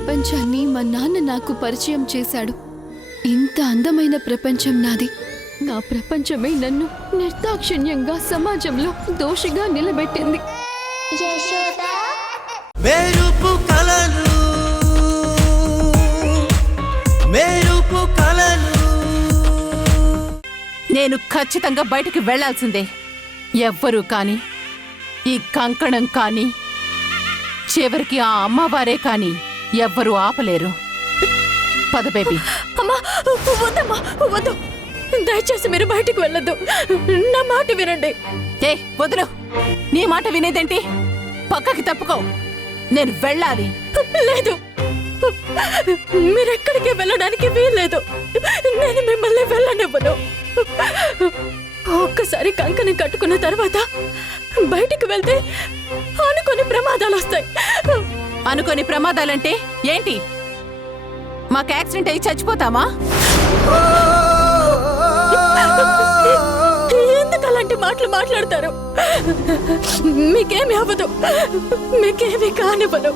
ప్రపంచాన్ని మా నాన్న నాకు పరిచయం చేశాడు. ఇంత అందమైన ప్రపంచం నాది. నా ప్రపంచమే నన్ను నిర్దాక్షిణ్యంగా సమాజంలో దోషిగా నిలబెట్టింది. నేను ఖచ్చితంగా బయటికి వెళ్లాల్సిందే. ఎవ్వరూ కాని, ఈ కంకణం కాని, చివరికి ఆ అమ్మవారే కాని ఎవ్వరూ ఆపలేరు. పద బేబీ. అమ్మా వద్దమ్మా, వద్దు, దయచేసి మీరు బయటికి వెళ్ళొద్దు. నా మాట వినండి. ఏ వదులు, నీ మాట వినేదేంటి? పక్కకి తప్పుకో, నేను వెళ్ళాలి. లేదు, మీరెక్కడికి వెళ్ళడానికి వీల్లేదు. నేను మిమ్మల్ని వెళ్ళనివ్వను. ఒక్కసారి కంకణం కట్టుకున్న తర్వాత బయటికి వెళ్తే అనుకోని ప్రమాదాలు వస్తాయి. అనుకోని ప్రమాదాలంటే ఏంటి? మాకు యాక్సిడెంట్ అయ్యి చచ్చిపోతామా? ఎందుకు అలాంటి మాటలు మాట్లాడతారు? మీకేమి అవ్వదు, మీకేమి కానివ్వను.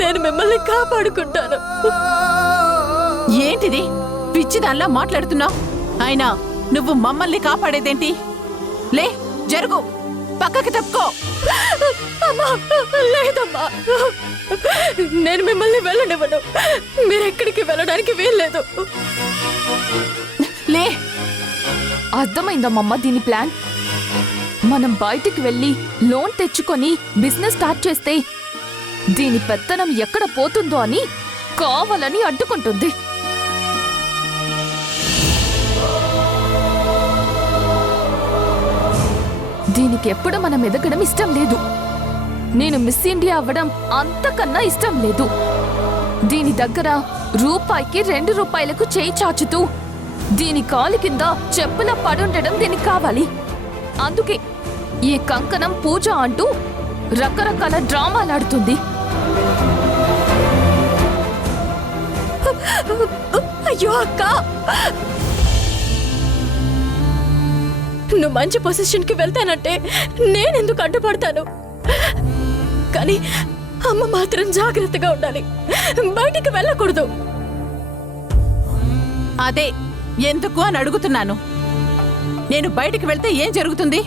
నేను మిమ్మల్ని కాపాడుకుంటాను. ఏంటిది పిచ్చిదాన్లా మాట్లాడుతున్నావు? అయినా నువ్వు మమ్మల్ని కాపాడేదేంటి? లే, జరుగు, పక్కకి తప్పుకో. అమ్మా లేదమ్మా, నేను మిమ్మల్ని వెళ్ళనివ్వను. మీరెక్కడికి వెళ్ళడానికి వీల్లేదు. లే. అర్థమైందమ్మమ్మ దీని ప్లాన్. మనం బయటికి వెళ్ళి లోన్ తెచ్చుకొని బిజినెస్ స్టార్ట్ చేస్తే దీని పెత్తనం ఎక్కడ పోతుందో అని కావాలని అడ్డుకుంటుంది. దీనికి ఎప్పుడు మనం ఎదగడం ఇష్టం లేదు. నేను మిస్ ఇండియా అవ్వడం అంతకన్నా ఇష్టం లేదు. దీని దగ్గర రూపాయికి 2 రూపాయలకు చేయి చాచుతూ దీని కాలు కింద చెప్పుల పడుండడం దీనికి కావాలి. అందుకే ఈ కంకణం పూజ అంటూ రకరకాల డ్రామాలాడుతుంది. అయ్యో అక్క, నువ్వు మంచి పొజిషన్కి వెళ్తానంటే నేనెందుకు అడ్డుపడతాను? కానీ అమ్మ మాత్రం జాగ్రత్తగా ఉండాలి, బయటికి వెళ్ళకూడదు. అదే ఎందుకు అని అడుగుతున్నాను. నేను బయటికి వెళ్తే ఏం జరుగుతుంది?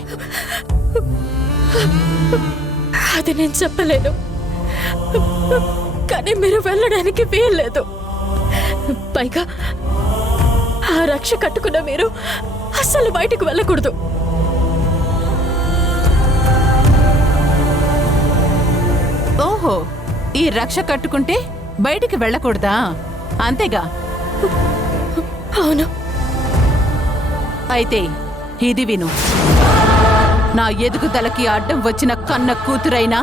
అది నేను చెప్పలేను. కానీ మీరు వెళ్ళడానికి వీల్లేదు. పైగా ఆ రక్ష కట్టుకున్న మీరు అస్సలు బయటకు వెళ్ళకూడదు. ఓహో, ఈ రక్ష కట్టుకుంటే బయటికి వెళ్ళకూడదా? అంతేగా? అవును. అయితే ఇది విను. నా ఎదుగుదలకి అడ్డం వచ్చిన కన్న కూతురైనా,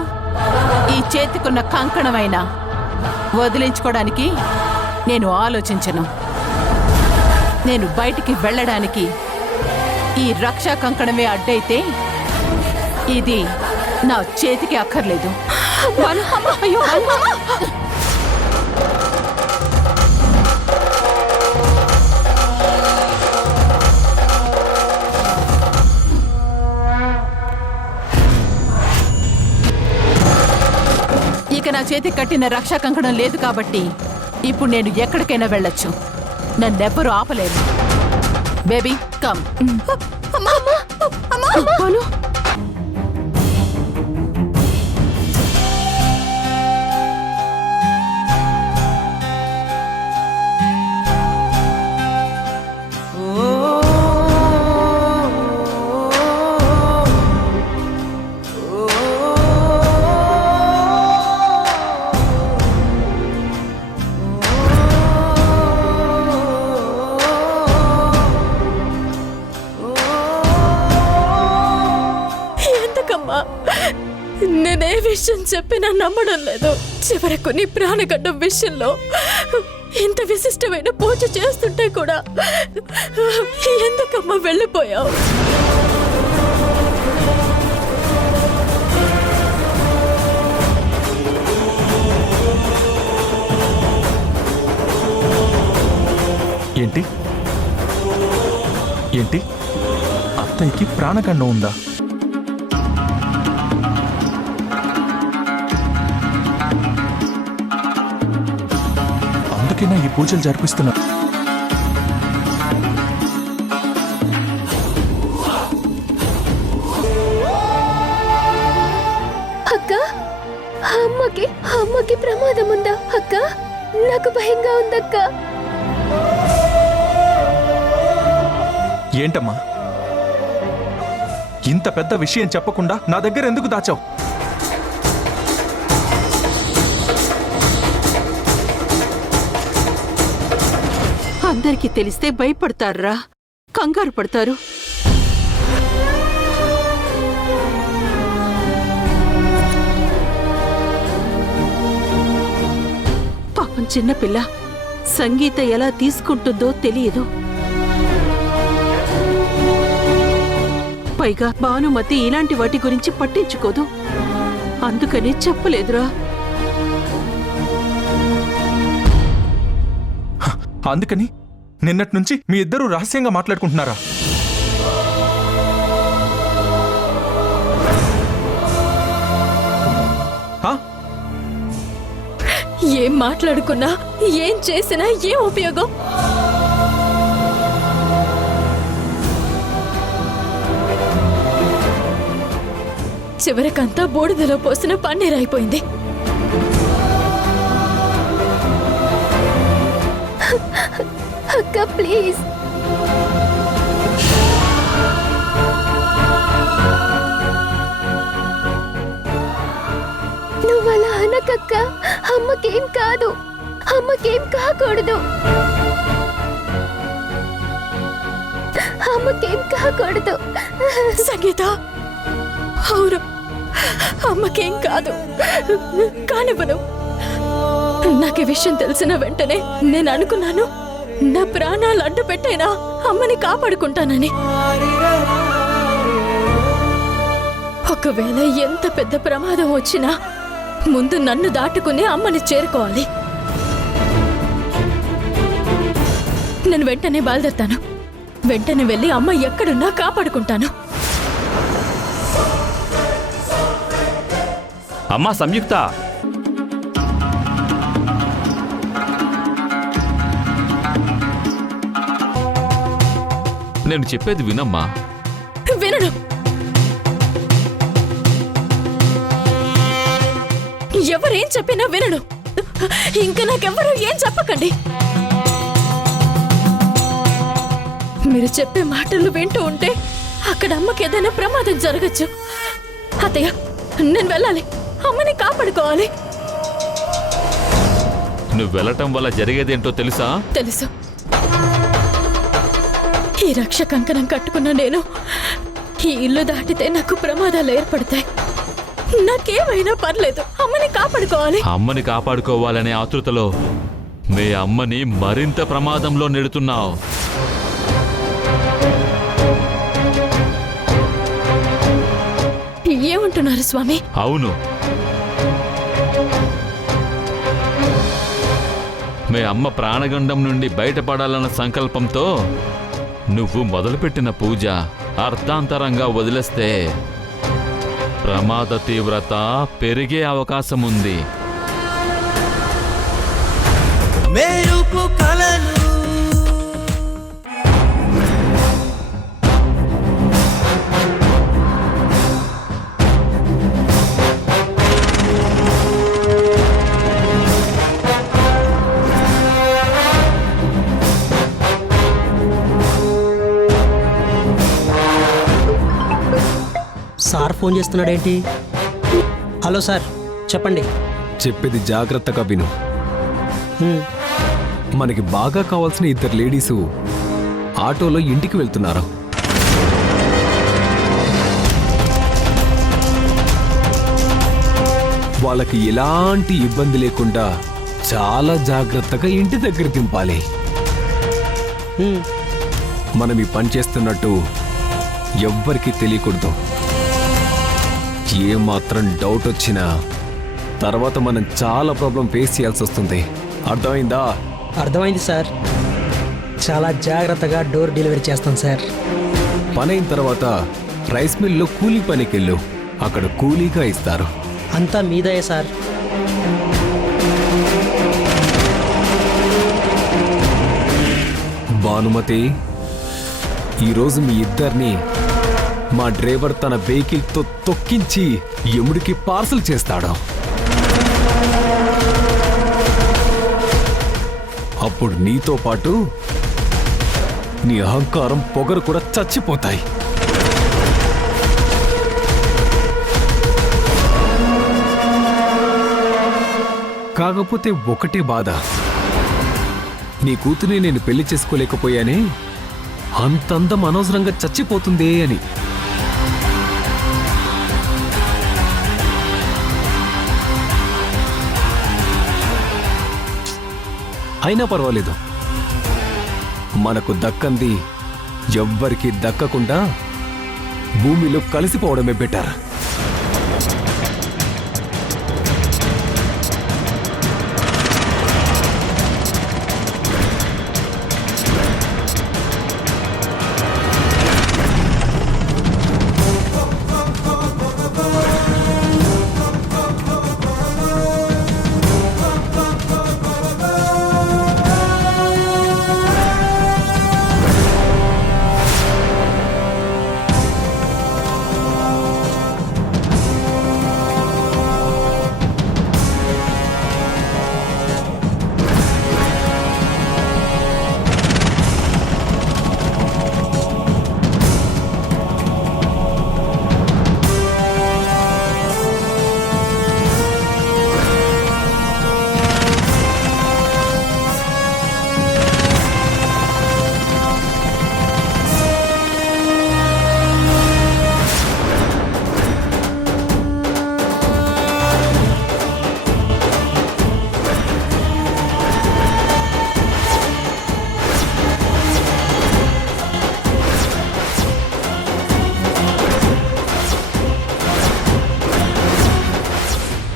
ఈ చేతికున్న కంకణమైనా వదిలించుకోవడానికి నేను ఆలోచించను. నేను బయటికి వెళ్ళడానికి ఈ రక్షా కంకణమే అడ్డైతే ఇది నా చేతికి అక్కర్లేదు. ఇక నా చేతికి కట్టిన రక్షా కంకణం లేదు కాబట్టి ఇప్పుడు నేను ఎక్కడికైనా వెళ్ళొచ్చు. నన్నెవ్వరూ ఆపలేరు. Baby come. నేనే విషయం చెప్పినా నమ్మడం లేదు. చివరకు నీ ప్రాణగడ్డం విషయంలో ఇంత విశిష్టమైన పూజ చేస్తుంటే కూడా ఎందుకమ్మా వెళ్ళిపోయావు? ఏంటి ఏంటి అత్తయ్యకి ప్రాణగండం ఉందా? ఎందుకైనా ఈ పూజలు జరిపిస్తున్నా? అక్క, అమ్మకి ప్రమాదం ఉందా అక్క? నాకు భయంగా ఉందక్క. ఏంటమ్మా, ఇంత పెద్ద విషయం చెప్పకుండా నా దగ్గర ఎందుకు దాచావు? అందరికీ తెలిస్తే భయపడతారా, కంగారు పడతారు. పాపం చిన్నపిల్ల సంగీత ఎలా తీసుకుంటుందో తెలియదు. పైగా భానుమతి ఇలాంటి వాటి గురించి పట్టించుకోదు. అందుకని చెప్పలేదురా. అందుకని నిన్నటి నుంచి మీ ఇద్దరూ రహస్యంగా మాట్లాడుకుంటున్నారా? ఏం మాట్లాడుకున్నా, ఏం చేసినా ఏం ఉపయోగం? చివరికంతా బూడిదలో పోసిన పన్నీర్ అయిపోయింది. అక్క ప్లీజ్, నువ్వలా అనకక్క. అమ్మకేం కాదు, అమ్మకేం కాకూడదు, అమ్మకేం కాకూడదు. సంగీత, అవును, అమ్మకేం కాదు, కానివ్వను. నాకు ఈ విషయం తెలిసిన వెంటనే నేను అనుకున్నాను, నా ప్రాణాలు అడ్డు పెట్టైనా అమ్మని కాపాడుకుంటానని. ఒకవేళ ఎంత పెద్ద ప్రమాదం వచ్చినా ముందు నన్ను దాటుకుని అమ్మని చేరుకోవాలి. నేను వెంటనే బయలుదేరుతాను. వెంటనే వెళ్ళి అమ్మ ఎక్కడున్నా కాపాడుకుంటాను. అమ్మా సంయుక్త, నేను చెప్పేది వినమ్మా. వినడు. ఎవరేం చెప్పినా వినడు. ఇంకా నాకెవ్వరూ ఏం చెప్పకండి. మీరు చెప్పే మాటలు వింటూ ఉంటే అక్కడ అమ్మకి ఏదైనా ప్రమాదం జరగచ్చు. అత్తయ్య, నేను వెళ్ళాలి, అమ్మని కాపాడుకోవాలి. నువ్వు వెళ్ళటం వల్ల జరిగేదేంటో తెలుసా? తెలుసు. ఈ రక్ష కంకణం కట్టుకున్న నేను ఈ ఇల్లు దాటితే నాకు ప్రమాదాలు ఏర్పడతాయి. నాకేమైనా పర్లేదు, అమ్మని కాపాడుకోవాలి. అమ్మని కాపాడుకోవాలనే ఆతృతలో మీ అమ్మని మరింత ప్రమాదంలో నెడుతున్నావు. ఏమంటున్నారు స్వామి? అవును, మీ అమ్మ ప్రాణగండం నుండి బయటపడాలన్న సంకల్పంతో నువ్వు మొదలుపెట్టిన పూజ అర్థాంతరంగా వదిలేస్తే ప్రమాద తీవ్రత పెరిగే అవకాశం ఉంది. మెరుపు కలను సార్ ఫోన్ చేస్తున్నాడేంటి? హలో సార్, చెప్పండి. చెప్పేది జాగ్రత్తగా విను. మనకి బాగా కావాల్సిన ఇద్దరు లేడీసు ఆటోలో ఇంటికి వెళ్తున్నారు. వాళ్ళకి ఎలాంటి ఇబ్బంది లేకుండా చాలా జాగ్రత్తగా ఇంటి దగ్గర దింపాలి. మనం ఈ పని చేస్తున్నట్టు ఎవ్వరికీ తెలియకూడదు. ఏమాత్రం డౌట్ వచ్చినా తర్వాత మనం చాలా ప్రాబ్లం ఫేస్ చేయాల్సి వస్తుంది. అర్థమైందా? అర్థమైంది సార్. చాలా జాగ్రత్తగా డోర్ డెలివరీ చేస్తాం సార్. పని అయిన తర్వాత రైస్ మిల్లో కూలీ పనికి వెళ్ళు, అక్కడ కూలీగా ఇస్తారు. అంతా మీదయే సార్. భానుమతి, ఈరోజు మీ ఇద్దరిని మా డ్రైవర్ తన వెహికల్తో తొక్కించి యముడికి పార్సల్ చేస్తాడు. అప్పుడు నీతో పాటు నీ అహంకారం, పొగరు కూడా చచ్చిపోతాయి. కాకపోతే ఒకటే బాధ, నీ కూతురిని నేను పెళ్లి చేసుకోలేకపోయానే, అంతందం అనవసరంగా చచ్చిపోతుందే అని. అయినా పర్వాలేదు, మనకు దక్కంది ఎవ్వరికీ దక్కకుండా భూమిలో కలిసిపోవడమే బెటర్.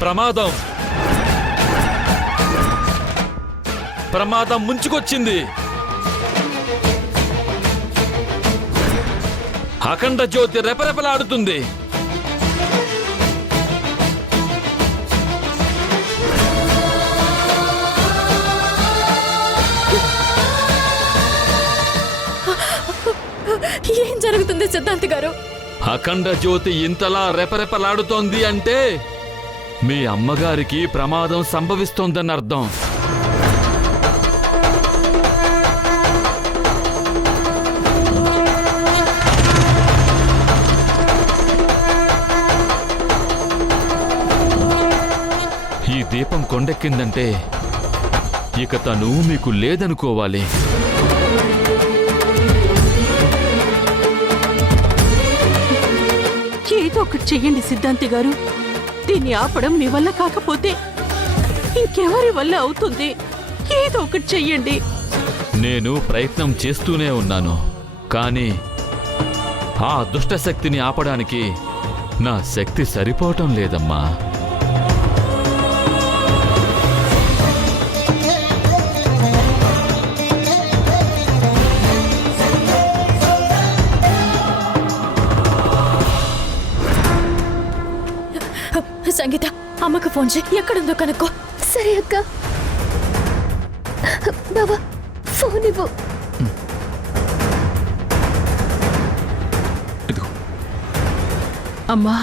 ప్రమాదం, ప్రమాదం ముంచుకొచ్చింది. అఖండ జ్యోతి రెపరెపలాడుతుంది. ఏం జరుగుతుంది సిద్ధాంతి గారు? అఖండ జ్యోతి ఇంతలా రెపరెపలాడుతోంది అంటే మీ అమ్మగారికి ప్రమాదం సంభవిస్తోందని అర్థం. ఈ దీపం కొండెక్కిందంటే ఇక తను మీకు లేదనుకోవాలి. ఏదో ఒకటి చెయ్యండి సిద్ధాంతి గారు. దీన్ని ఆపడం మీ వల్ల కాకపోతే ఇంకెవరి వల్ల అవుతుంది? ఏదో ఒకటి చెయ్యండి. నేను ప్రయత్నం చేస్తూనే ఉన్నాను, కానీ ఆ దుష్టశక్తిని ఆపడానికి నా శక్తి సరిపోవటం లేదమ్మా. సంగీత, అమ్మకు ఫోన్ చేయి, ఎక్కడుందో కనుక్కో. సరే అక్క. బాబా ఫోన్ ఇవ్వు. అమ్మా,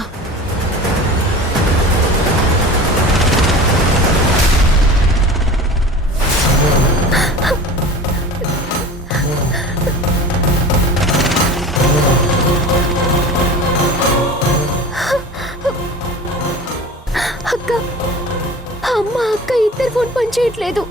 అక్క, అమ్మ అక్క ఇద్దరు ఫోన్ పనిచేయట్లేదు.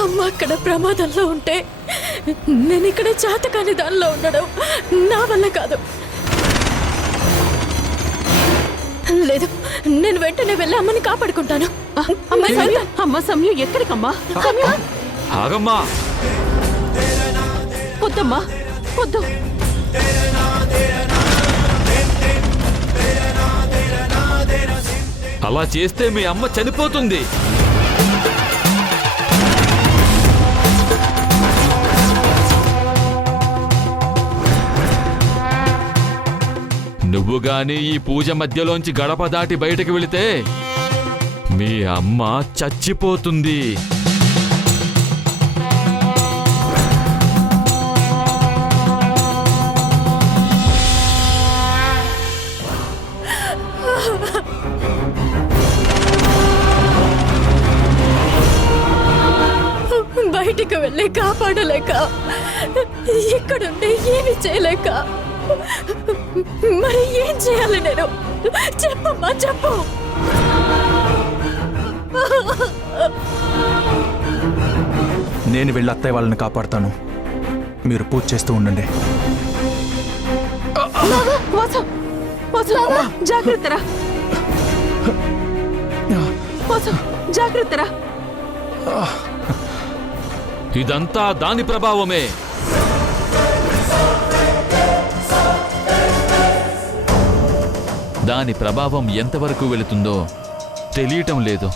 అమ్మ అక్కడ ప్రమాదంలో ఉంటే నేను ఇక్కడ చాతకాని దానిలో ఉండడం నా వల్ల కాదు. లేదు, నేను వెంటనే వెళ్ళి అమ్మని కాపాడుకుంటాను. అమ్మ సమయం ఎక్కడికమ్మా? ఆగమ్మా, వద్దమ్మా, వద్దు. అలా చేస్తే మీ అమ్మ చనిపోతుంది. నువ్వు గాని ఈ పూజ మధ్యలోంచి గడప దాటి బయటకు వెళితే మీ అమ్మ చచ్చిపోతుంది. బయటికి వెళ్ళి కాపాడలేక, ఇక్కడుండి ఏమి చేయలేక, మరి ఏం చేయాలి నేను? చెప్పమ్మా, చెప్పు. నేను వెళ్ళి అత్తయ్య వాళ్ళని కాపాడుతాను. మీరు పూజ చేస్తూ ఉండండి. వాసు, వాసు, జాగ్రత్తరా. వాసు, జాగ్రత్తరా. ఇదంతా దాని ప్రభావమే. దాని ప్రభావం ఎంతవరకు వెళుతుందో తెలియటం లేదు.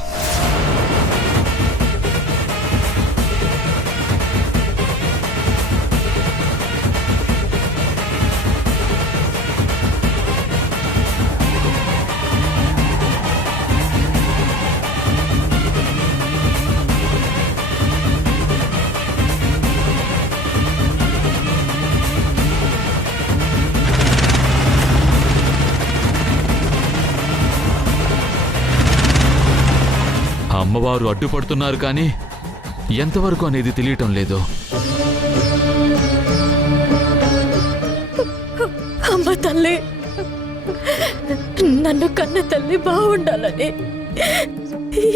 అమ్మవారు అడ్డుపడుతున్నారు కానీ ఎంతవరకు అనేది తెలియటం లేదు. అమ్మ తల్లి, నన్ను కన్న తల్లి బాగుండాలని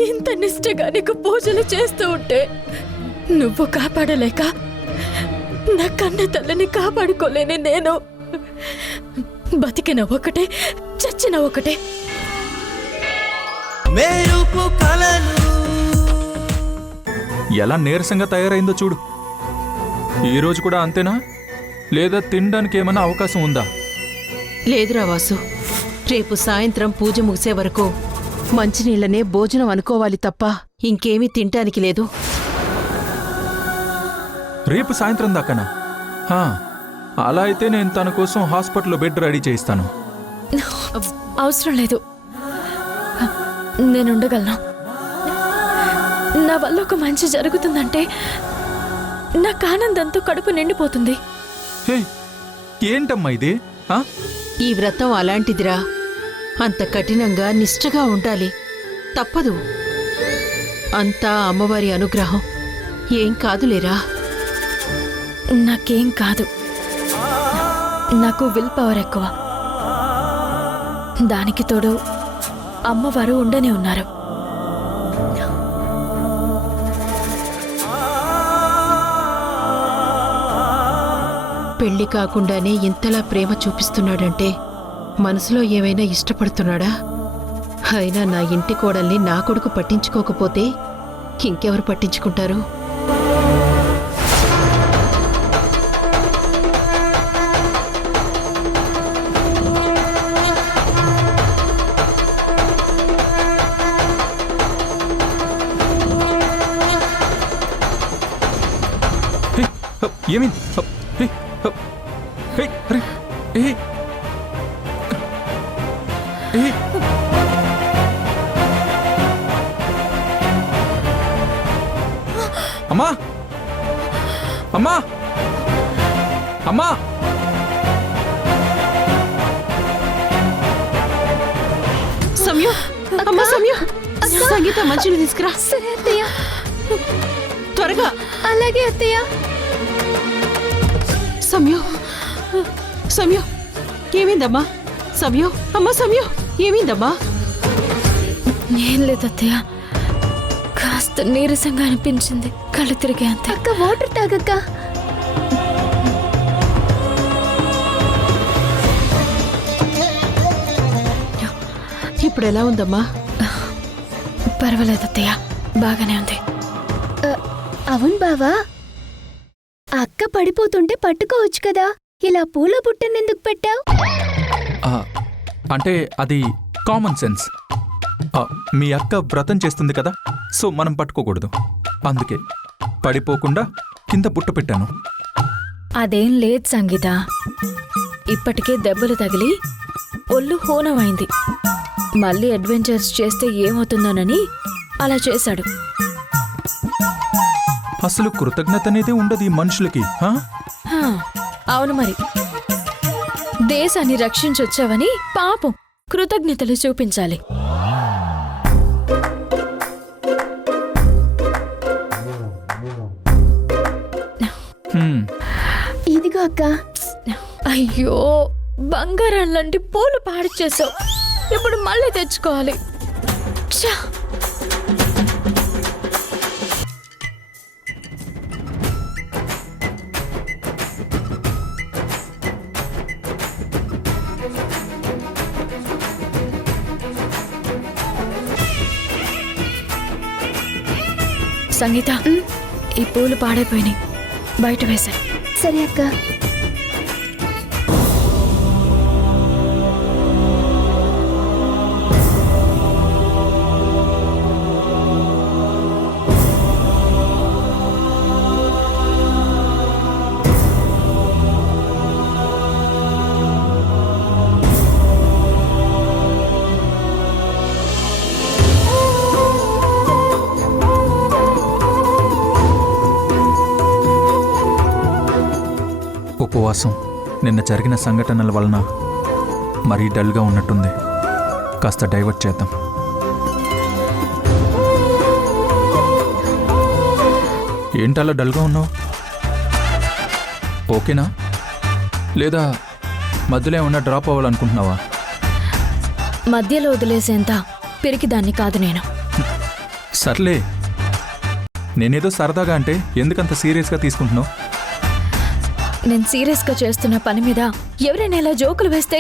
ఇంత నిష్టగా నీకు పూజలు చేస్తూ ఉంటే నువ్వు కాపాడలేక నా కన్న తల్లిని కాపాడుకోలేని నేను బతికిన ఒకటే, చచ్చిన ఒకటే. మెరుపు కలను ఎలా నీరసంగా తయారైందో చూడు. ఈరోజు కూడా అంతేనా, లేదా తినడానికి ఏమైనా అవకాశం ఉందా? లేదురా వాసు, రేపు సాయంత్రం పూజ ముగిసే వరకు మంచినీళ్ళనే భోజనం అనుకోవాలి తప్ప ఇంకేమీ తినటానికి లేదు. రేపు సాయంత్రం దాకానా? అలా అయితే నేను తన కోసం హాస్పిటల్లో బెడ్ రెడీ చేయిస్తాను. అవసరం లేదు, నేనుండగలను. నా వల్ల ఒక మంచి జరుగుతుందంటే నాకు ఆనందంతో కడుపు నిండిపోతుంది. హే, ఏంటమ్మా ఇది? ఈ వ్రతం అలాంటిదిరా. అంత కఠినంగా నిష్ఠగా ఉండాలి. తప్పదు. అంతా అమ్మవారి అనుగ్రహం. ఏం కాదులేరా. నాకేం కాదు, నాకు విల్ పవర్ ఎక్కువ. దానికి తోడు అమ్మవారు ఉండనే ఉన్నారు. పెళ్లి కాకుండానే ఇంతలా ప్రేమ చూపిస్తున్నాడంటే మనసులో ఏమైనా ఇష్టపడుతున్నాడా? అయినా నా ఇంటి కోడల్ని నా కొడుకు పట్టించుకోకపోతే ఇంకెవరు పట్టించుకుంటారు? ఏమి? అమ్మా, అమ్మా, అమ్మా! సమయం, అమ్మా సమయం, సంగీత మంచిని తీసుకురా. సరే అత్తయ్య. త్వరగా. అలాగే అత్తయ్య. సమయం, సమయం, ఏమైందమ్మా? సమయం, అమ్మా సమయం, ఏమైందమ్మా? ఏం లేదు అత్తయ్య, కాస్త నీరసంగా అనిపించింది, కళ్ళు తిరిగే అంతే. అక్క వాటర్ తాగక్క. ఇప్పుడు ఎలా ఉందమ్మా? పర్వాలేదు అత్తయ్య, బాగానే ఉంది. అవును బావా, అక్క పడిపోతుంటే పట్టుకోవచ్చు కదా, ఇలా పూల బుట్టనెందుకు పెట్టావు? అంటే అది కామన్ సెన్స్. మీ అక్క వ్రతం చేస్తుంది కదా, సో మనం పట్టుకోకూడదు. అందుకే పడిపోకుండా కింద బుట్ట పెట్టాను. అదేం లేదు సంగీత, ఇప్పటికే దెబ్బలు తగిలి ఒళ్ళు హోనమైంది. మళ్ళీ అడ్వెంచర్స్ చేస్తే ఏమవుతుందోనని అలా చేశాడు. అసలు కృతజ్ఞత అనేది ఉండదు ఈ మనుషులకి. హా? హా, అవును మరి. దేశాన్ని రక్షించొచ్చావని పాపం కృతజ్ఞతలు చూపించాలి. హ్మ్. ఇదిగో అక్క. అయ్యో, బంగారం లాంటి పూలు పాడు చేసావు. ఇప్పుడు మళ్ళీ తెచ్చుకోవాలి. ఛా! సంగీత, ఈ పూలు పాడైపోయినాయి, బయట వేశాయి. సరే అక్క. ఉపవాసం నిన్న జరిగిన సంఘటనల వలన మరీ డల్గా ఉన్నట్టుంది. కాస్త డైవర్ట్ చేద్దాం. ఏంటలా డల్గా ఉన్నావు? ఓకేనా? లేదా మధ్యలో ఏమన్నా డ్రాప్ అవ్వాలనుకుంటున్నావా? మధ్యలో వదిలేసేంత పిరికిదాన్ని కాదు నేను. సర్లే, నేనేదో సరదాగా అంటే ఎందుకంత సీరియస్గా తీసుకుంటున్నావు? నేను సీరియస్గా చేస్తున్న పని మీద ఎవరైనా ఇలా జోకులు వేస్తే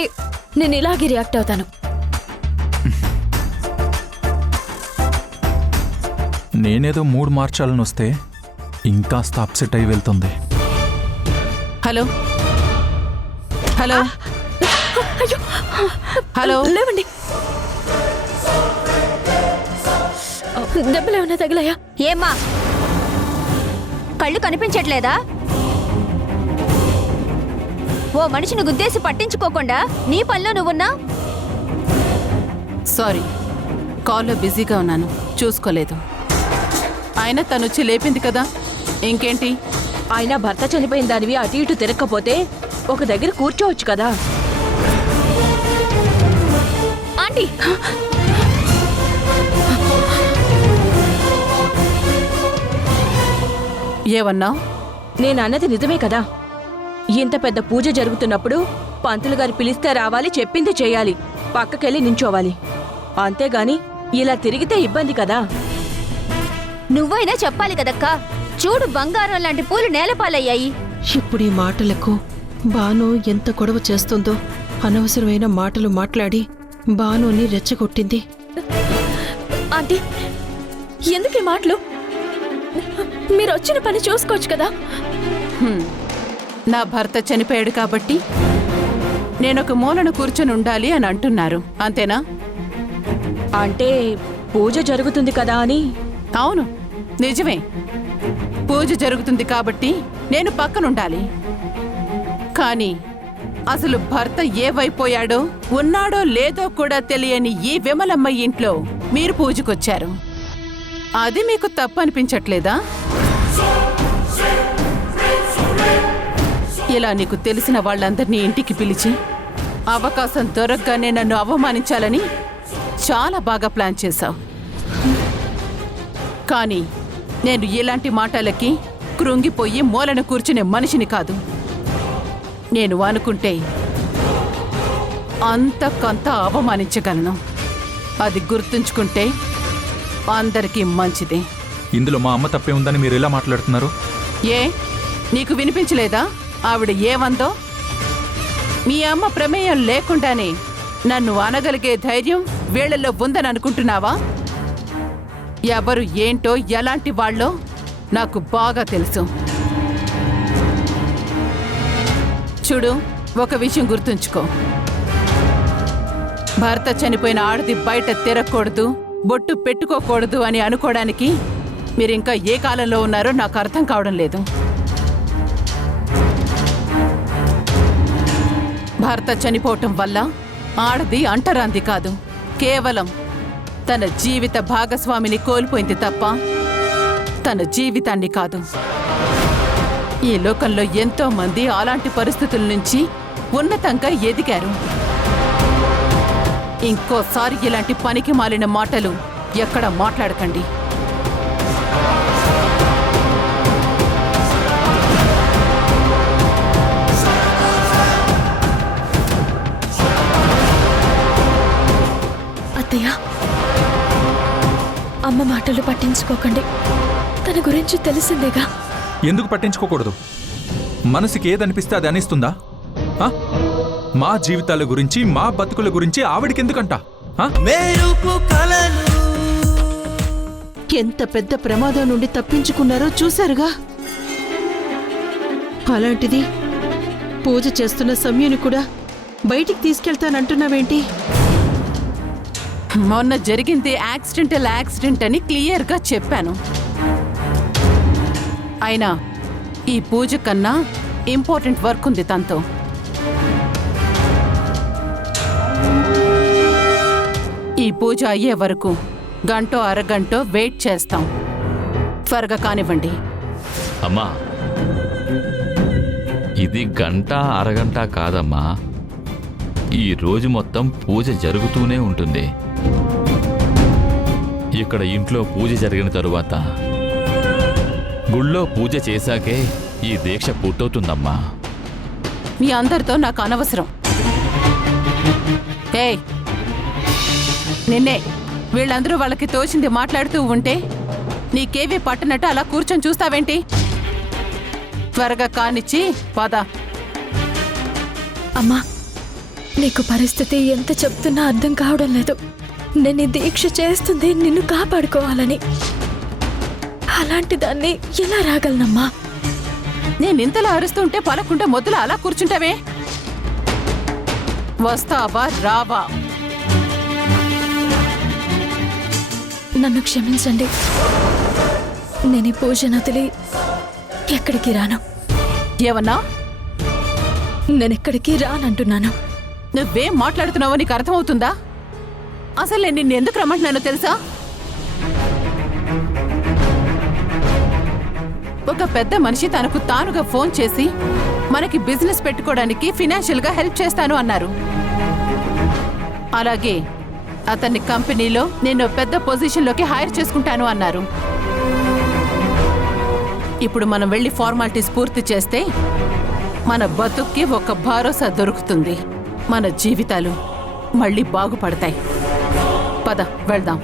నేను ఇలాగే రియాక్ట్ అవుతాను. నేనేదో మూడ్ మార్చాలని వస్తే ఇంకాస్త అప్సెట్ అయి వెళ్తుంది. హలో హలో అయ్యో, హలో లేవండి. దెబ్బలు ఏమైనా తగిలాయా? ఏమ్మా, కళ్ళు కనిపించట్లేదా? ఓ మనిషిని గుద్దేసి పట్టించుకోకుండా నీ పనిలో నువ్వున్నా? సారీ, కాల్లో బిజీగా ఉన్నాను, చూసుకోలేదు. అయినా తనొచ్చి లేపింది కదా, ఇంకేంటి? ఆయన భర్త చనిపోయిన దానివి అటు ఇటు తిరగకపోతే ఒక దగ్గర కూర్చోవచ్చు కదా. ఆంటీ, ఏమన్నావు? నేను అన్నది నిజమే కదా. ఇంత పెద్ద పూజ జరుగుతున్నప్పుడు పంతులు గారు పిలిస్తే రావాలి, చెప్పింది చేయాలి, పక్కకెళ్ళి నించోవాలి. అంతేగాని ఇలా తిరిగితే ఇబ్బంది కదా. నువ్వైనా చెప్పాలి కదక్కా. చూడు, బంగారం లాంటి పూలు నేలపాలయ్యాయి. ఇప్పుడు ఈ మాటలకు బాను ఎంత గొడవ చేస్తుందో. అనవసరమైన మాటలు మాట్లాడి బానుని రెచ్చగొట్టింది. ఆంటీ, ఎందుకు ఈ మాటలు? మీరు వచ్చిన పని చూసుకోవచ్చు కదా. నా భర్త చనిపోయాడు కాబట్టి నేనొక మూలన కూర్చొని ఉండాలి అని అంటున్నారు, అంతేనా? అంటే పూజ జరుగుతుంది కదా అని. అవును, నిజమే. పూజ జరుగుతుంది కాబట్టి నేను పక్కనుండాలి. కానీ అసలు భర్త ఏవైపోయాడో, ఉన్నాడో లేదో కూడా తెలియని ఈ విమలమ్మ ఇంట్లో మీరు పూజకొచ్చారు. అది మీకు తప్పు అనిపించట్లేదా? ఇలా నీకు తెలిసిన వాళ్ళందరినీ ఇంటికి పిలిచి అవకాశం దొరకగానే నన్ను అవమానించాలని చాలా బాగా ప్లాన్ చేశావు. కానీ నేను ఇలాంటి మాటలకి కృంగిపోయి మూలన కూర్చునే మనిషిని కాదు. నేను అనుకుంటే అంతకంత అవమానించగలను. అది గుర్తుంచుకుంటే అందరికీ మంచిదే. ఇందులో మా అమ్మ తప్పే ఉందని మీరు ఎలా మాట్లాడుతున్నారు? ఏ, నీకు వినిపించలేదా ఆవిడ ఏమందో? మీ అమ్మ ప్రమేయం లేకుండానే నన్ను అనగలిగే ధైర్యం వీళ్ళల్లో ఉందని అనుకుంటున్నావా? ఎవరు ఏంటో ఎలాంటి వాళ్ళో నాకు బాగా తెలుసు. చూడు, ఒక విషయం గుర్తుంచుకో. భర్త చనిపోయిన ఆడది బయట తిరగకూడదు, బొట్టు పెట్టుకోకూడదు అని అనుకోవడానికి మీరింకా ఏ కాలంలో ఉన్నారో నాకు అర్థం కావడం లేదు. భర్త చనిపోవటం వల్ల ఆడది అంటరాంది కాదు, కేవలం తన జీవిత భాగస్వామిని కోల్పోయింది తప్ప తన జీవితాన్ని కాదు. ఈ లోకంలో ఎంతో మంది అలాంటి పరిస్థితుల నుంచి ఉన్నతంగా ఎదిగారు. ఇంకోసారి ఇలాంటి పనికి మాలిన మాటలు ఎక్కడ మాట్లాడకండి. అత్తయ్య, అమ్మ మాటలు పట్టించుకోకండి. తన గురించి తెలిసిందేగా. ఎందుకు పట్టించుకోకూడదు? మనసుకి ఏదనిపిస్తే అది అనిస్తుందా? ఆ? మా జీవితాల గురించి, మా బతుకుల గురించి ఆవిడికెందుకంట? ఆ? మెరుపు కలలు ఎంత పెద్ద ప్రమాదం నుండి తప్పించుకున్నారో చూశారుగా. అలాంటిది పూజ చేస్తున్న సమయాన్ని కూడా బయటికి తీసుకెళ్తానంటున్నావేంటి? మొన్న జరిగింది యాక్సిడెంట్ అని క్లియర్గా చెప్పాను. అయినా ఈ పూజ కన్నా ఇంపార్టెంట్ వర్క్ ఉంది తనతో. ఈ పూజ అయ్యే వరకు గంటో అరగంటో వెయిట్ చేస్తాం. త్వరగా కానివ్వండి. అమ్మా, ఇది గంట అరగంట కాదమ్మా, ఈ రోజు మొత్తం పూజ జరుగుతూనే ఉంటుంది. ఇక్కడ ఇంట్లో పూజ జరిగిన తరువాత గుళ్ళో పూజ చేశాకే ఈ దీక్ష పూర్తవుతుందమ్మా. మీ అందరితో నాకు అనవసరం. ఏయ్, నిన్నే వీళ్ళందరూ వాళ్ళకి తోచింది మాట్లాడుతూ ఉంటే నీకేవీ పట్టనట్టు అలా కూర్చొని చూస్తావేంటి? త్వరగా కానిచ్చి పద. అమ్మా, నీకు పరిస్థితి ఎంత చెప్తున్నా అర్థం కావడం లేదు. నేను ఈ దీక్ష చేస్తుంది నిన్ను కాపాడుకోవాలని. అలాంటి దాన్ని ఎలా రాగలనమ్మా? నేనింతలా అరుస్తుంటే పలకుంటే మొదలు అలా కూర్చుంటావే? వస్తావా రావా? నన్ను క్షమించండి. నేను ఈ పూజను వదిలి ఎక్కడికి రాను. ఏమన్నా? నేనెక్కడికి రానంటున్నాను. నువ్వేం మాట్లాడుతున్నావో నీకు అర్థమవుతుందా? అసలు నేను నిన్ను ఎందుకు రమ్మంటున్నానో తెలుసా? ఒక పెద్ద మనిషి తనకు తానుగా ఫోన్ చేసి మనకి బిజినెస్ పెట్టుకోవడానికి ఫినాన్షియల్ గా హెల్ప్ చేస్తాను అన్నారు. అలాగే అతన్ని కంపెనీలో నేను పెద్ద పొజిషన్లోకి హైర్ చేసుకుంటాను అన్నారు. ఇప్పుడు మనం వెళ్ళి ఫార్మాలిటీస్ పూర్తి చేస్తే మన బతుక్కి ఒక భరోసా దొరుకుతుంది. మన జీవితాలు మళ్ళీ బాగుపడతాయి. పద వెళ్దాం.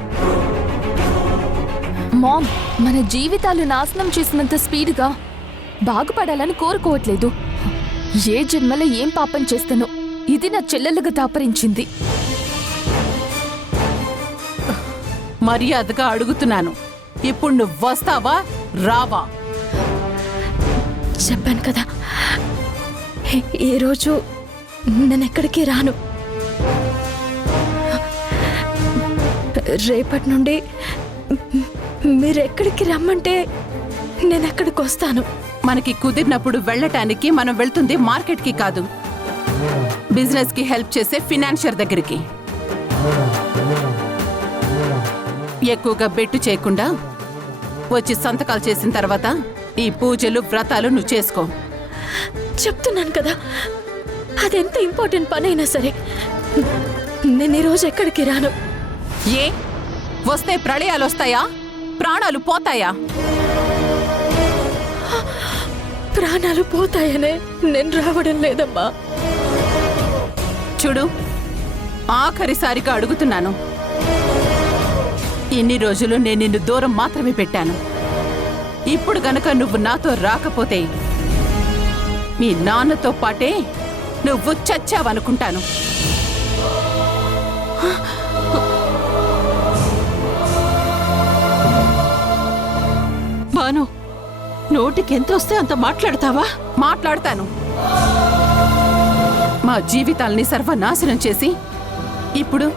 మామ్, మన జీవితాలు నాశనం చేసినంత స్పీడ్గా బాగుపడాలని కోరుకోవట్లేదు. ఏ జన్మలో ఏం పాపం చేస్తానో ఇది నా చెల్లెలుగా దాపరించింది. మర్యాదగా అడుగుతున్నాను, ఇప్పుడు నువ్వు వస్తావా రావా? చెప్పాను కదా, ఈరోజు నేనెక్కడికి రాను. రేపటి నుండి మీరెక్కడికి రమ్మంటే నేనెక్కడికి వస్తాను. మనకి కుదిరినప్పుడు వెళ్ళటానికి మనం వెళ్తుంది మార్కెట్కి కాదు, బిజినెస్కి హెల్ప్ చేసే ఫినాన్షియర్ దగ్గరికి. ఎక్కువగా బెట్టు చేయకుండా వచ్చి సంతకాలు చేసిన తర్వాత ఈ పూజలు వ్రతాలు నువ్వు చేసుకో. చెప్తున్నాను కదా, అదెంత ఇంపార్టెంట్ పని అయినా సరే నేను ఈరోజు ఎక్కడికి రాను. ఏ వస్తే ప్రళయాలు వస్తాయా? ప్రాణాలు పోతాయా? ప్రాణాలు పోతాయనే నేను రావడం లేదమ్మా. చూడు, ఆఖరిసారిగా అడుగుతున్నాను. ఇన్ని రోజులు నేను నిన్ను దూరం మాత్రమే పెట్టాను. ఇప్పుడు గనక నువ్వు నాతో రాకపోతే మీ నాన్నతో పాటే నువ్వు చచ్చావనుకుంటాను. బాను, నోటికి ఎంత వస్తే అంత మాట్లాడతావా? మాట్లాడతాను. మా జీవితాల్ని సర్వనాశనం చేసి ఇప్పుడు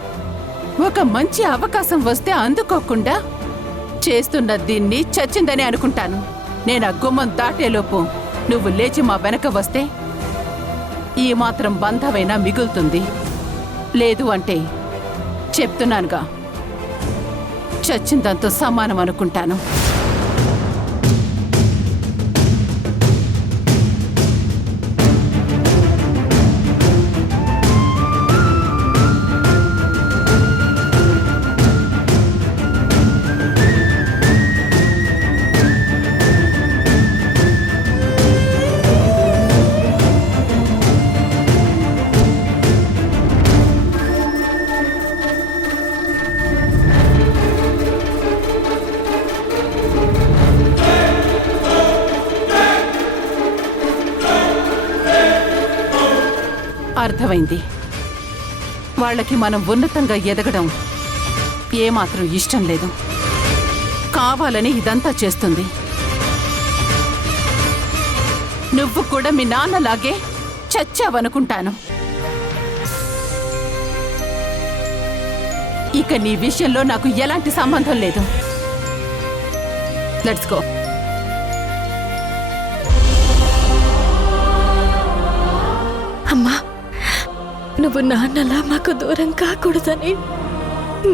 ఒక మంచి అవకాశం వస్తే అందుకోకుండా చేస్తున్న దీన్ని చచ్చిందని అనుకుంటాను. నేను ఆ గుమ్మం దాటేలోపు నువ్వు లేచి మా వెనక వస్తే ఈ మాత్రం బంధమైనా మిగులుతుంది. లేదు అంటే చెప్తున్నానుగా, చచ్చిందంతో సమానం అనుకుంటాను. అర్థమైంది. వాళ్ళకి మనం ఉన్నతంగా ఎదగడం ఏమాత్రం ఇష్టం లేదు. కావాలని ఇదంతా చేస్తుంది. నువ్వు కూడా మీ నాన్నలాగే చచ్చావనుకుంటాను. ఇక నీ విషయంలో నాకు ఎలాంటి సంబంధం లేదు. Let's go. అమ్మా, నువ్వు నాన్నలా మాకు దూరం కాకూడదని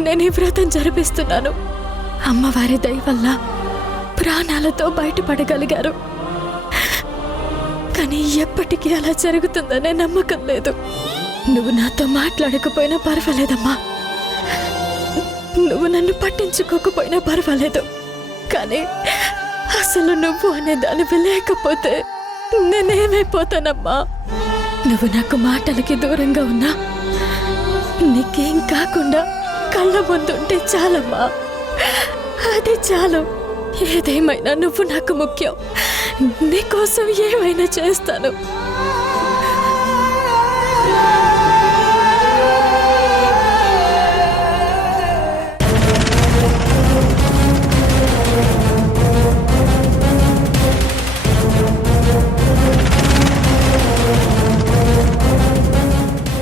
నేను ఈ వ్రతం జరిపిస్తున్నాను. అమ్మవారి దయ వల్ల ప్రాణాలతో బయటపడగలిగారు. కానీ ఎప్పటికీ అలా జరుగుతుందనే నమ్మకం లేదు. నువ్వు నాతో మాట్లాడకపోయినా పర్వాలేదమ్మా, నువ్వు నన్ను పట్టించుకోకపోయినా పర్వాలేదు. కానీ అసలు నువ్వు అనే దానివి లేకపోతే నేనేమైపోతానమ్మా? నువ్వు నాకు మాటలకి దూరంగా ఉన్నా నీకేం కాకుండా కళ్ళ ముందుంటే చాలమ్మా, అది చాలు. ఏదేమైనా నువ్వు నాకు ముఖ్యం. నీకోసం ఏమైనా చేస్తాను.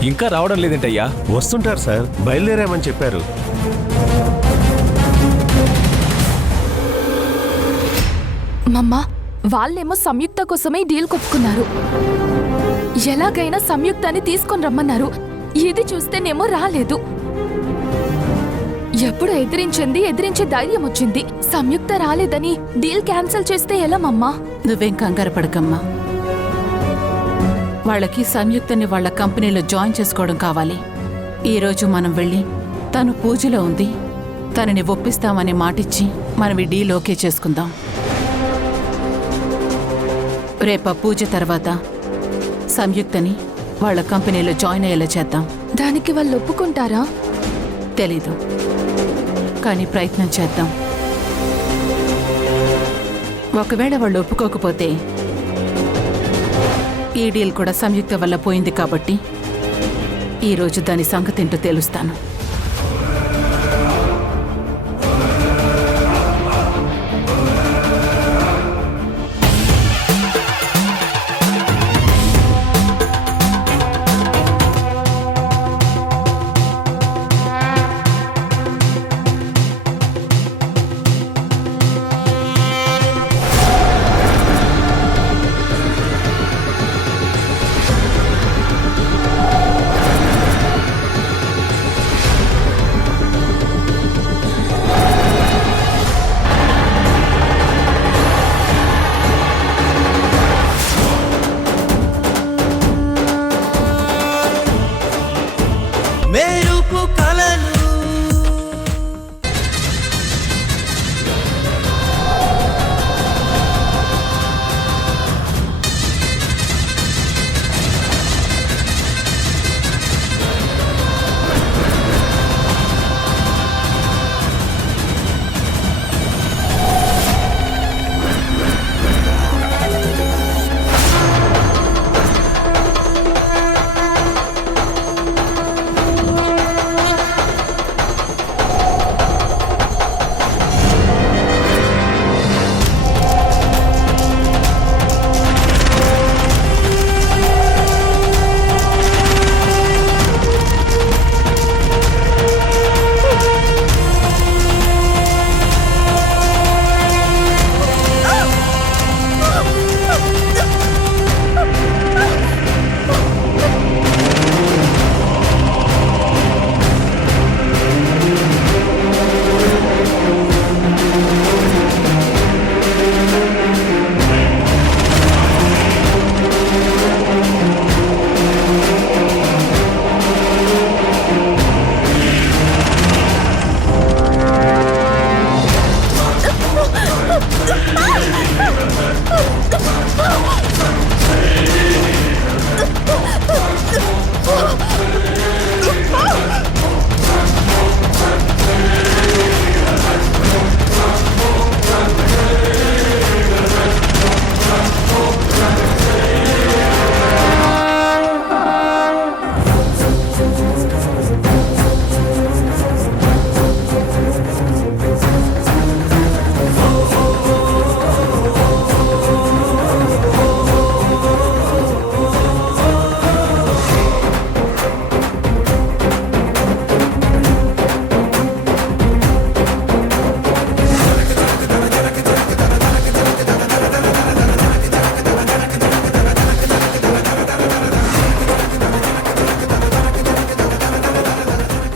ఇంకా రావడం లేదేంటయ్యా? వస్తుంటారు సార్, బయలుదేరామని చెప్పారు. మమ్మా, వాళ్ళేమో సంయుక్త కోసమే డీల్ కొప్పుకున్నారు. ఎలాగైనా సంయుక్తాన్ని తీసుకొని రమ్మన్నారు. ఇది చూస్తేనేమో రాలేదు. ఎప్పుడు ఎదిరించే ధైర్యం వచ్చింది. సంయుక్త రాలేదని డీల్ క్యాన్సిల్ చేస్తే ఎలా మమ్మా? నువ్వేం కంగారు పడకమ్మా. వాళ్ళకి సంయుక్తని వాళ్ళ కంపెనీలో జాయిన్ చేసుకోవడం కావాలి. ఈరోజు మనం వెళ్ళి తను పూజలో ఉంది, తనని ఒప్పిస్తామని మాటిచ్చి మనం ఈ డీల్ ఓకే చేసుకుందాం. రేప పూజ తర్వాత సంయుక్తని వాళ్ళ కంపెనీలో జాయిన్ అయ్యేలా చేద్దాం. దానికి వాళ్ళు ఒప్పుకుంటారా? తెలీదు, కానీ ప్రయత్నం చేద్దాం. ఒకవేళ వాళ్ళు ఒప్పుకోకపోతే ఈ డీల్ కూడా సంయుక్త వల్ల పోయింది కాబట్టి ఈరోజు దాని సంగతేంటో తెలుస్తాను.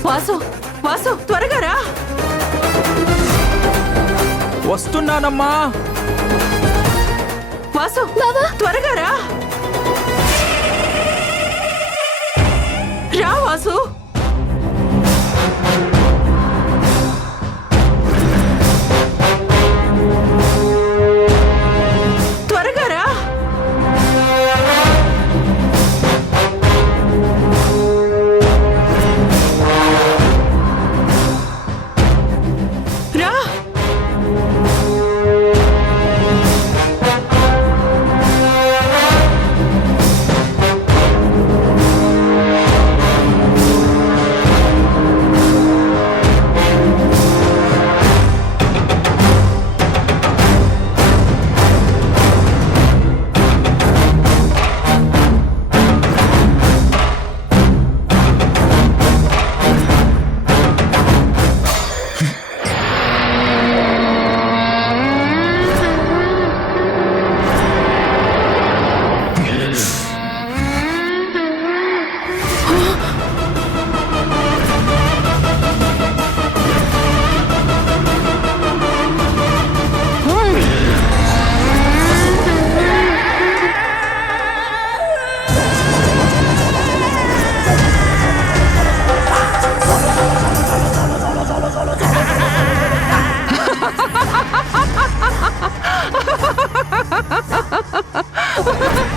వాసు వాసు త్వరగా రా. వస్తున్నానమ్మా. వాసు త్వరగా రా. రా వాసు. త్వరగా రా. రా.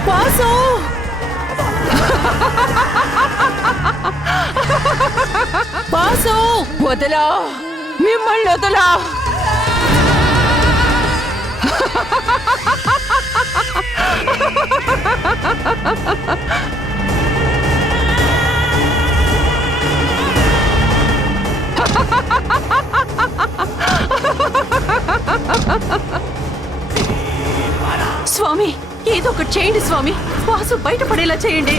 వాసు వాసు వదలా, మిమ్మల్ని వదలా. స్వామి ఏదో ఒకటి చేయండి స్వామి. వాసు బయటపడేలా చేయండి.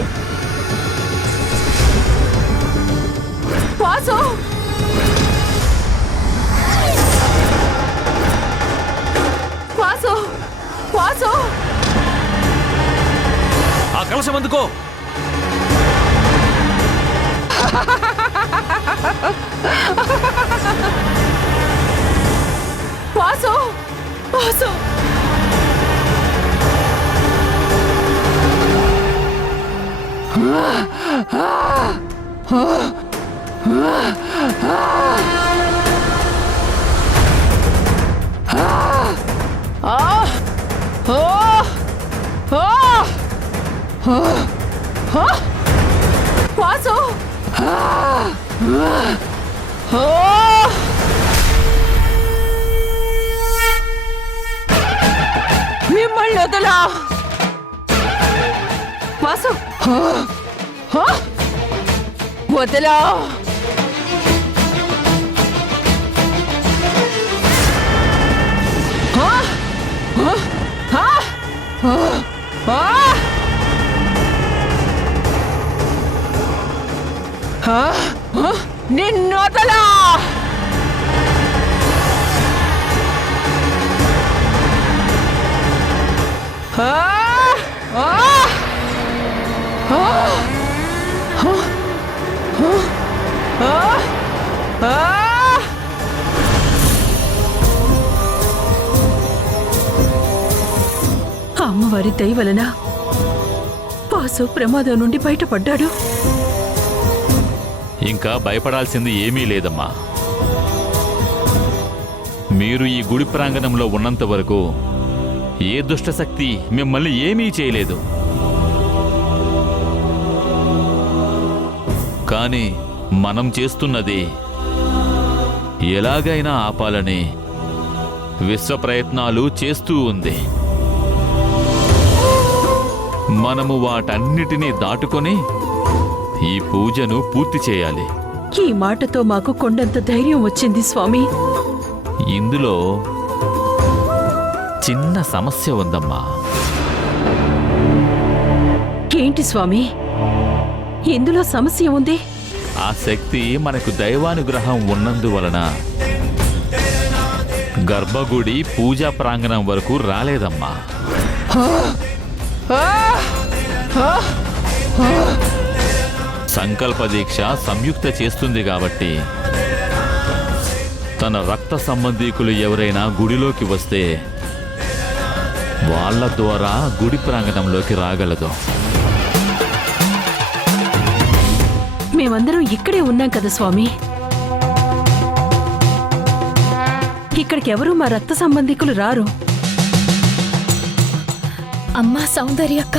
వాసు వాసు వాసు ఆ కలశం అందుకో. వాసు వాసు వాసు మిమ్మల్ని వదలా. వాసు వదలా. నిన్నొదలా. అమ్మవారి దయ వలన వాసు ప్రమాదం నుండి బయటపడ్డాడు. ఇంకా భయపడాల్సింది ఏమీ లేదమ్మా. మీరు ఈ గుడి ప్రాంగణంలో ఉన్నంత వరకు ఏ దుష్టశక్తి మిమ్మల్ని ఏమీ చేయలేదు. కాని మనం చేస్తున్నది ఎలాగైనా ఆపాలని విశ్వ ప్రయత్నాలు చేస్తూ ఉంది. మనము వాటన్నిటినీ దాటుకొని ఈ పూజను పూర్తి చేయాలి. ఈ మాటతో మాకు కొండంత ధైర్యం వచ్చింది స్వామి. ఇందులో చిన్న సమస్య ఉందమ్మా. ఏంటి స్వామి, ఇందులో సమస్య ఉంది? ఆ శక్తి మనకు దైవానుగ్రహం ఉన్నందువలన గర్భగుడి పూజా ప్రాంగణం వరకు రాలేదమ్మా. సంకల్ప దీక్ష సంయుక్త చేస్తుంది కాబట్టి తన రక్త సంబంధీకులు ఎవరైనా గుడిలోకి వస్తే వాళ్ళ ద్వారా గుడి ప్రాంగణంలోకి రాగలదు. మేమందరం ఇక్కడే ఉన్నాం కదా స్వామి. ఇక్కడికి ఎవరు మా రక్త సంబంధికులు రారు. అమ్మా సౌందర్యక్క,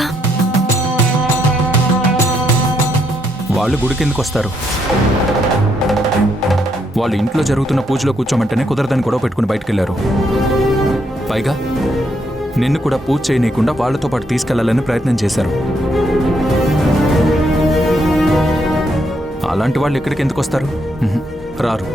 వాళ్ళు గుడి కిందకు వస్తారు. వాళ్ళు ఇంట్లో జరుగుతున్న పూజలో కూర్చోమంటేనే కుదరదని గొడవ పెట్టుకుని బయటకెళ్లారు. పైగా నిన్ను కూడా పూజ చేయనీయకుండా వాళ్ళతో పాటు తీసుకెళ్లాలని ప్రయత్నం చేశారు. అలాంటి వాళ్ళు ఇక్కడికి ఎందుకు వస్తారు? రారు.